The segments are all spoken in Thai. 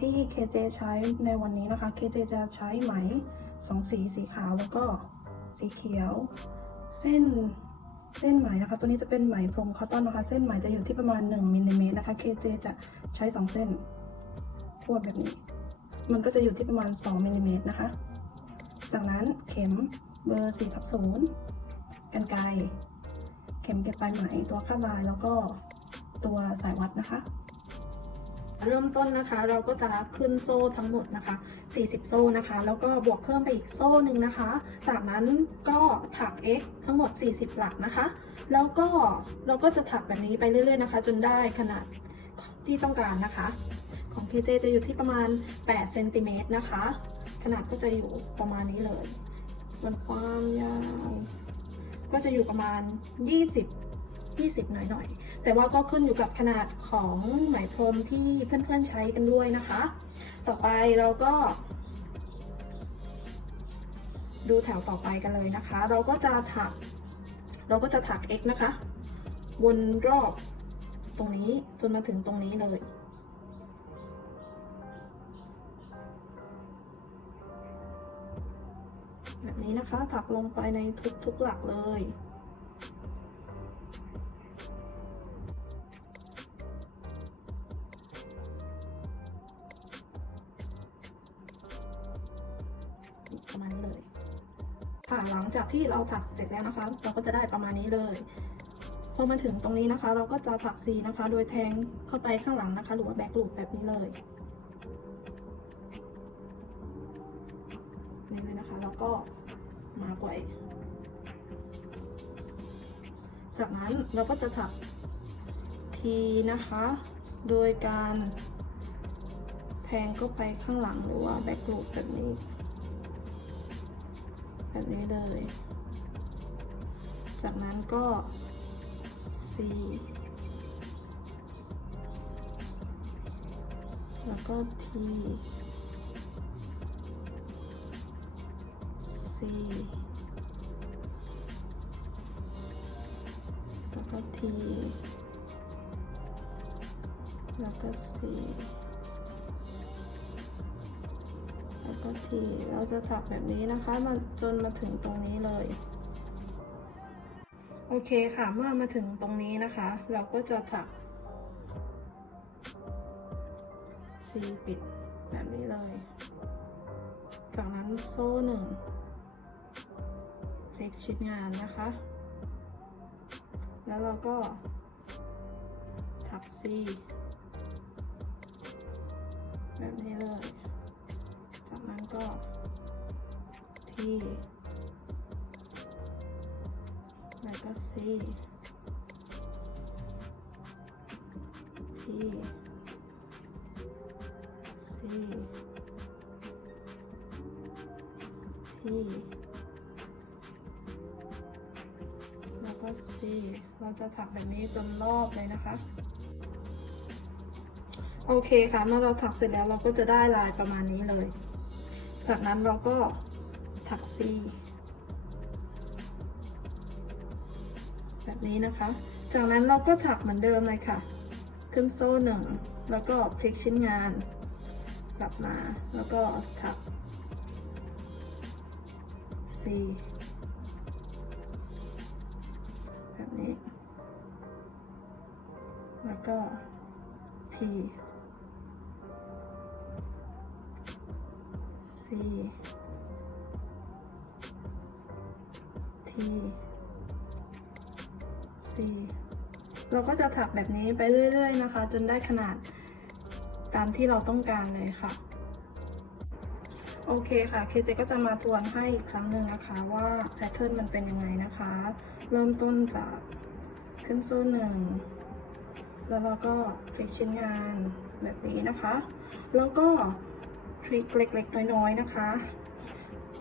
ที่ KJ ใช้ในวันนี้นะคะ KJ จะใช้ไหมสองสีสีขาวแล้วก็สีเขียว เส้นเส้นไหมนะคะ ตัวนี้จะเป็นไหมพรมคอตตอนนะคะ เส้นไหมจะอยู่ที่ประมาณ 1มิลลิเมตรนะคะ KJ จะใช้ 2 เส้นทั่วแบบนี้ มันก็จะอยู่ที่ประมาณ 2มิลลิเมตรนะคะ จากนั้นเข็มเบอร์4ทับ0กันไกเข็มเก็บปลายไหมตัวคาดลายแล้วก็ตัวสายวัดนะคะ เริ่มต้นนะคะ เราก็จะขึ้นโซ่ทั้งหมดนะคะ 40 โซ่นะคะ แล้วก็บวกเพิ่มไปอีกโซ่หนึ่งนะคะ จากนั้นก็ถัก x ทั้งหมด 40 หลักนะคะ แล้วก็เราก็จะถักแบบนี้ไปเรื่อยๆนะคะ จนได้ขนาดที่ต้องการนะคะ ของ KJ จะอยู่ที่ประมาณ 8 เซนติเมตรนะคะ ขนาดก็จะอยู่ประมาณนี้เลยส่วนความยาวก็จะอยู่ประมาณ 20 20 หน่อยๆ แต่ว่าก็ขึ้นอยู่กับขนาดของไหมพรมที่เพื่อนๆใช้กันด้วยนะคะ ต่อไปเราก็ ดูแถวต่อไปกันเลยนะคะ เราก็จะถัก เราก็จะถัก x นะคะ วนรอบตรงนี้จนมาถึงตรงนี้เลยแบบนี้นะคะถักลงไปในทุกๆหลักเลย จากที่เราถักเสร็จแล้วนะคะ เราก็จะได้ประมาณนี้เลยพอมาถึงตรงนี้นะคะ เราก็จะถักซีนะคะ โดยแทงเข้าไปข้างหลังนะคะ หรือว่าแบ็กลูปแบบนี้เลยนี่เลยนะคะ แล้วก็มาปล่อยจากนั้นเราก็จะถักทีนะคะ โดยการแทงเข้าไปข้างหลังหรือว่าแบ็กลูปแบบนี้ แบบนี้เลย จากนั้นก็ C แล้วก็ T C แล้วก็ T แล้วก็ C ก็ทีเราจะถักแบบนี้นะคะมาจนมาถึงตรงนี้เลย โอเคค่ะเมื่อมาถึงตรงนี้นะคะ เราก็จะถัก C ปิดแบบนี้เลย จากนั้นโซ่หนึ่งพลิกชิดงานนะคะ แล้วเราก็ถัก C แบบนี้เลย ก็ที่แล้วก็ C ที่ C ที่แล้วก็ C เราจะถักแบบนี้จนรอบเลยนะคะโอเคค่ะ เมื่อเราถักเสร็จแล้วเราก็จะได้ลายประมาณนี้เลย จากนั้นเราก็ถักซีแบบนี้นะคะ จากนั้นเราก็ถักเหมือนเดิมเลยค่ะ ขึ้นโซ่หนึ่งแล้วก็พลิกชิ้นงานกลับมาแล้วก็ถักซีแบบนี้ แล้วก็ที C T C เราก็จะถักแบบนี้ไปเรื่อย ๆ นะคะ จนได้ขนาดตามที่เราต้องการเลยค่ะ โอเคค่ะเคเจก็จะมาทวนให้อีกครั้งหนึ่งนะคะว่าแพทเทิร์นมันเป็นยังไงนะคะ เริ่มต้นจากขึ้นโซ่หนึ่งแล้วเราก็พลิกชิ้นงานแบบนี้นะคะ แล้วก็ ทริคเล็กๆ น้อยๆนะคะ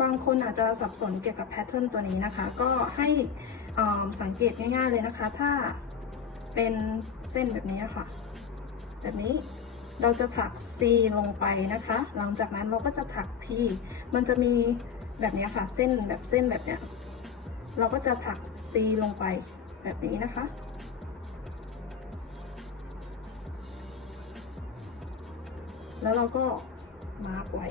บางคนอาจจะสับสนเกี่ยวกับแพทเทิร์นตัวนี้นะคะ ก็ให้สังเกตง่ายๆเลยนะคะ ถ้าเป็นเส้นแบบนี้ค่ะ แบบนี้เราจะถัก C ลงไปนะคะ หลังจากนั้นเราก็จะถัก T มันจะมีแบบนี้ค่ะ เส้นแบบเส้นแบบเนี้ย เราก็จะถัก C ลงไปแบบนี้นะคะ แล้วเราก็ มาร์กไว้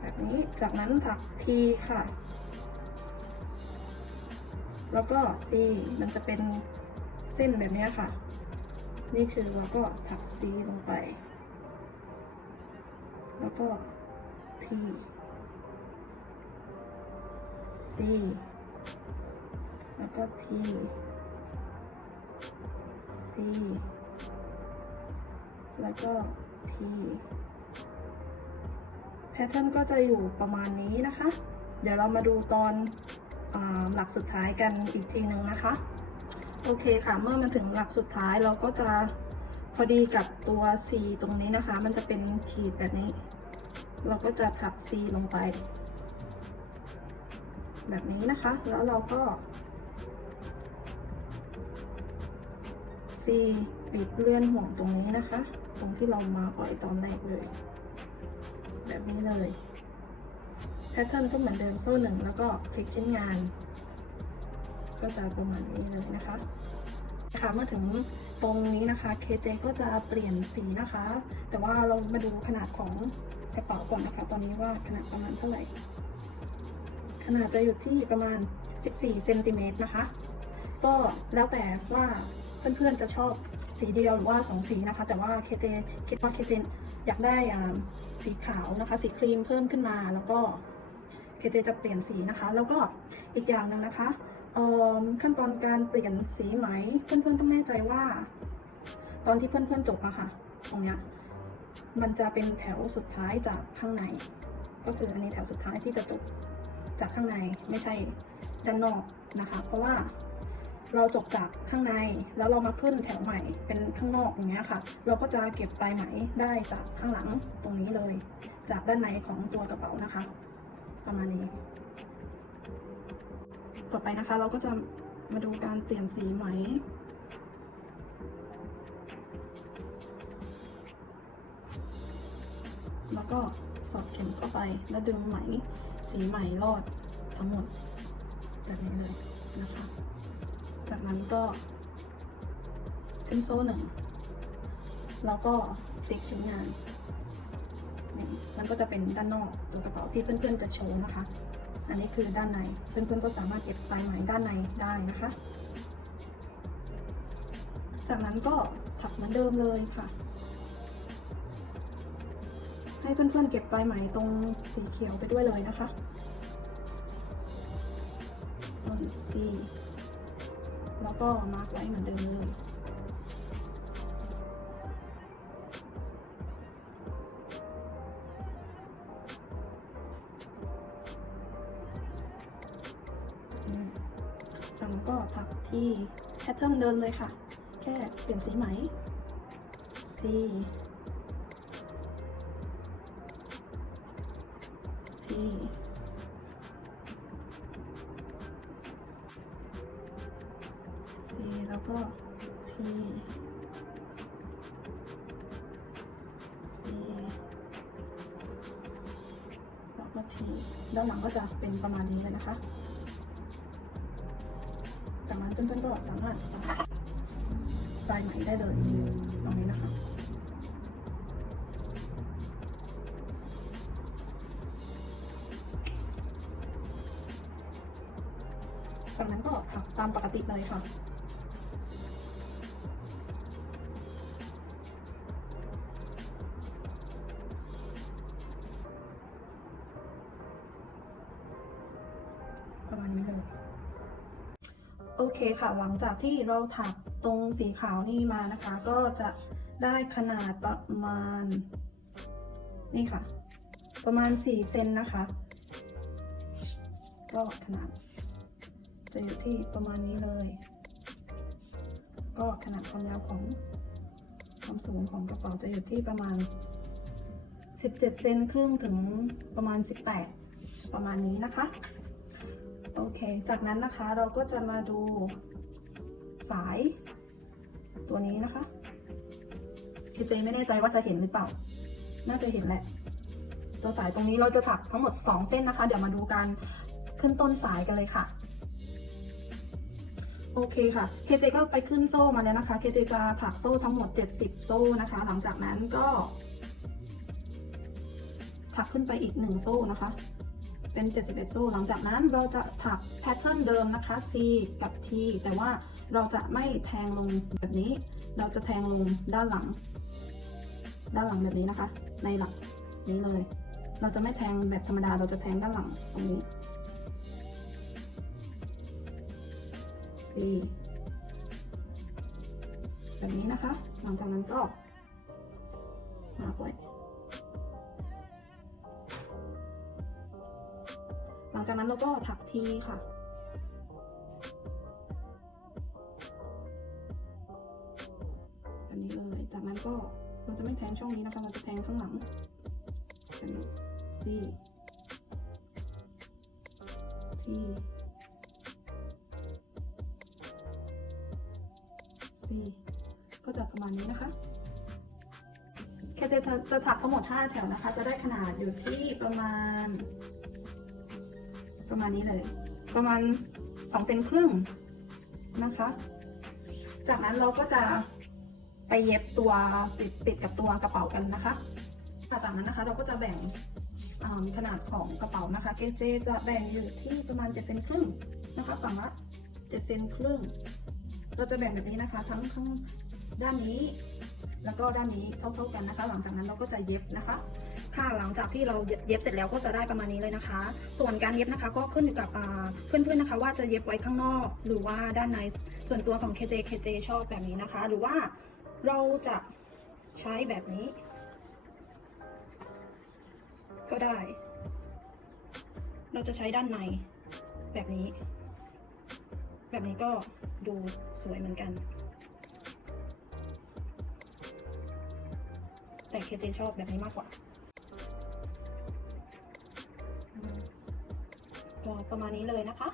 แบบนี้จากนั้นถัก T ค่ะ แล้วก็ C มันจะเป็นเส้นแบบนี้ค่ะ นี่คือเราก็ถัก C ลงไป แล้วก็ T C แล้วก็ T แล้วก็ T แพทเทิร์นก็จะอยู่ประมาณนี้นะคะ เดี๋ยวเรามาดูตอนอหลักสุดท้ายกันอีกทีหนึ่งนะคะ โอเคค่ะ เมื่อมาถึงหลักสุดท้ายเราก็จะพอดีกับตัว C ตรงนี้นะคะ มันจะเป็นขีดแบบนี้ เราก็จะถัก C ลงไป แบบนี้นะคะ แล้วเราก็ C ปิดเลื่อนห่วงตรงนี้นะคะ ตรงที่เรามาปล่อยตอนแรกเลย แบบนี้เลยแพทเทิร์นก็เหมือนเดิมโซ่หนึ่งแล้วก็พลิกชิ้นงาน ก็จะประมาณนี้เลยนะคะค่ะเมื่อถึงตรงนี้นะคะ KJ ก็จะเปลี่ยนสีนะคะ แต่ว่าเรามาดูขนาดของกระเป๋าก่อนนะคะ ตอนนี้ว่าขนาดประมาณเท่าไหร่ ขนาดจะอยู่ที่ประมาณ 14เซนติเมตรนะคะ ก็แล้วแต่ว่าเพื่อนๆจะชอบสีเดียวหรือว่าสองสีนะคะ แต่ว่า KJ คิดว่า KJ อยากได้สีขาวนะคะ สีครีมเพิ่มขึ้นมาแล้วก็ KJ จจะเปลี่ยนสีนะคะ แล้วก็อีกอย่างหนึ่งนะคะขั้นตอนการเปลี่ยนสีไหมเพื่อนๆต้องแน่ใจว่า ตอนที่เพื่อนๆจบอะค่ะ ตรงเนี้ยมันจะเป็นแถวสุดท้ายจากข้างใน ก็คืออันนี้แถวสุดท้ายที่จะจบจากข้างในไม่ใช่ด้านนอกนะคะ เพราะว่า เราจบจากข้างในแล้วเรามาขึ้นแถวใหม่เป็นข้างนอกอย่างเงี้ยค่ะ เราก็จะเก็บปลายไหมได้จากข้างหลังตรงนี้เลย จากด้านในของตัวกระเป๋านะคะ ประมาณนี้ ต่อไปนะคะเราก็จะมาดูการเปลี่ยนสีไหมแล้วก็สอดเข็มเข้าไปแล้วดึงไหมสีไหมรอดทั้งหมดแบบนี้เลยนะคะ จากนั้นก็ขึ้นโซ่หนึ่ง แล้วก็พลิกชิ้นงานนี่มันก็จะเป็นด้านนอกตัวกระเป๋าที่เพื่อนๆจะโชว์นะคะ อันนี้คือด้านใน เพื่อนๆก็สามารถเก็บปลายไหมด้านในได้นะคะ จากนั้นก็ถักเหมือนเดิมเลยค่ะ ให้เพื่อนๆเก็บปลายไหมตรงสีเขียวไปด้วยเลยนะคะต้นสีแล้ว ก็มาร์กไว้เหมือนเดิมเลยจากนั้นก็ถักที่แพทเทิร์นเดินเลยค่ะ แค่เปลี่ยนสีไหม C T ก็ T C แล้วก็ T ด้านหลังก็จะเป็นประมาณนี้เลยนะคะ จากนั้นเพื่อนๆก็สามารถปลายไหม่ได้เลยตรงนี้นะคะจากนั้นก็ถักตามปกติเลยค่ะ โอเคค่ะหลังจากที่เราถักตรงสีขาวนี่มานะคะ ก็จะได้ขนาดประมาณนี่ค่ะ ประมาณ 4 เซนนะคะ ก็ขนาดจะอยู่ที่ประมาณนี้เลย ก็ขนาดความยาวของความสูงของกระเป๋าจะอยู่ที่ประมาณ 17 เซนครึ่งถึงประมาณ 18 ประมาณนี้นะคะ โอเค จากนั้นนะคะเราก็จะมาดูสายตัวนี้นะคะคือเจไม่แน่ใจว่าจะเห็นหรือเปล่า น่าจะเห็นแหละ ตัวสายตรงนี้เราจะถักทั้งหมด 2 เส้นนะคะ เดี๋ยวมาดูการขึ้นต้นสายกันเลยค่ะ โอโอเคค่ะ เคเจก็ไปขึ้นโซ่มาแล้วนะคะ เคเจจะถักโซ่ทั้งหมด 70 โซ่นะคะ หลังจากนั้นก็ ถักขึ้นไปอีก 1 โซ่นะคะ เป็น 71โซ่หลังจากนั้นเราจะถักแพทเทิร์นเดิมนะคะ C กับ T แต่ว่าเราจะไม่แทงลงแบบนี้ เราจะแทงลงด้านหลัง ด้านหลังแบบนี้นะคะ ในหลักนี้เลย เราจะไม่แทงแบบธรรมดา เราจะแทงด้านหลังตรงนี้ C แบบนี้นะคะ หลังจากนั้นก็มาไว้ จากนั้นเราก็ถักทีค่ะแบบนี้เลย จากนั้นก็เราจะไม่แทงช่องนี้นะคะ เราจะแทงข้างหลังแบบนี้ C T C ก็จะประมาณนี้นะคะแค่จะจะถักทั้งหมด 5 แถวนะคะ จะได้ขนาดอยู่ที่ประมาณ ประมาณนี้เลย ประมาณ2เซนครึ่งนะคะ จากนั้นเราก็จะไปเย็บตัวติดติดกับตัวกระเป๋ากันนะคะจากนั้นนะคะเราก็จะแบ่งขนาดของกระเป๋านะคะเกเจจะแบ่งอยู่ที่ประมาณ7เซนครึ่งนะคะฝั่งละ7เซนครึ่ง เราจะแบ่งแบบนี้นะคะ ทั้งข้างด้านนี้ แล้วก็ด้านนี้เท่าๆกันนะคะ หลังจากนั้นเราก็จะเย็บนะคะ ค่ะหลังจากที่เราเย็บเสร็จแล้วก็จะได้ประมาณนี้เลยนะคะ ส่วนการเย็บนะคะก็ขึ้นอยู่กับเพื่อนๆนะคะ ว่าจะเย็บไว้ข้างนอกหรือว่าด้านในส่วนตัวของ KJ KJ ชอบแบบนี้นะคะ หรือว่าเราจะใช้แบบนี้ ก็ได้ เราจะใช้ด้านในแบบนี้ แบบนี้ก็ดูสวยเหมือนกันแต่ KJ ชอบแบบนี้มากกว่า ประมาณนี้เลยนะคะ